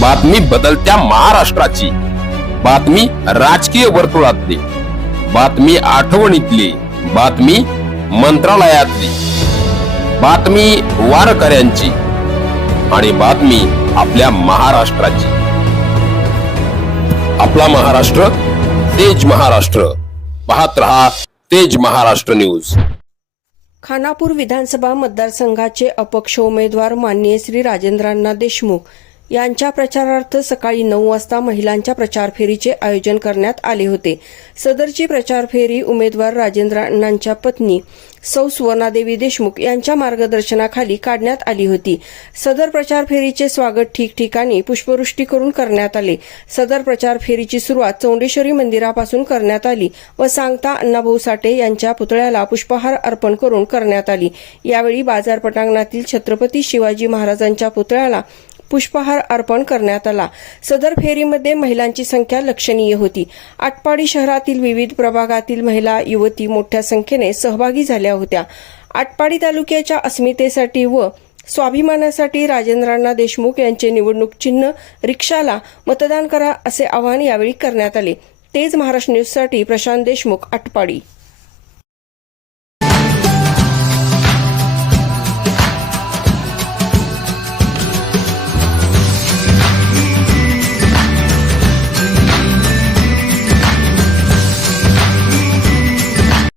बातमी बदलत्या महाराष्ट्राची. बातमी राजकीय वर्तुळातली. बातमी आठवणीतली. बातमी मंत्रालयातली. बातमी वारकऱ्यांची. आणि बातमी आपल्या महाराष्ट्राची. आपला महाराष्ट्र तेज महाराष्ट्र. पाहत रहा तेज महाराष्ट्र न्यूज. खानापूर विधानसभा मतदारसंघाचे अपक्ष उमेदवार माननीय श्री राजेंद्रांना देशमुख यांच्या प्रचारार्थ सकाळी नऊ वाजता महिलांच्या प्रचार फेरीचे आयोजन करण्यात आले होते. सदरची प्रचार फेरी उमेदवार राजेंद्र अण्णांच्या पत्नी सौ सुवर्णादेवी देशमुख यांच्या मार्गदर्शनाखाली काढण्यात आली होती. सदर प्रचार फेरीचे स्वागत ठिकठिकाणी पुष्पवृष्टी करून करण्यात आले. सदर प्रचार फेरीची सुरुवात चौंडेश्वरी मंदिरापासून करण्यात आली व सांगता अण्णाभाऊ साठे यांच्या पुतळ्याला पुष्पहार अर्पण करून करण्यात आली. यावेळी बाजार पटांगणातील छत्रपती शिवाजी महाराजांच्या पुतळ्याला पुष्पहार अर्पण करण्यात आला. सदर फेरीमध्ये महिलांची संख्या लक्षणीय होती. आटपाडी शहरातील विविध प्रभागातील महिला युवती मोठ्या संख्येने सहभागी झाल्या होत्या. आटपाडी तालुक्याच्या अस्मितेसाठी व स्वाभिमानासाठी राजेंद्रांना देशमुख यांचे निवडणूक चिन्ह रिक्षाला मतदान करा असे आवाहन यावेळी करण्यात आले. तेज महाराष्ट्र न्यूजसाठी प्रशांत देशमुख आटपाडी.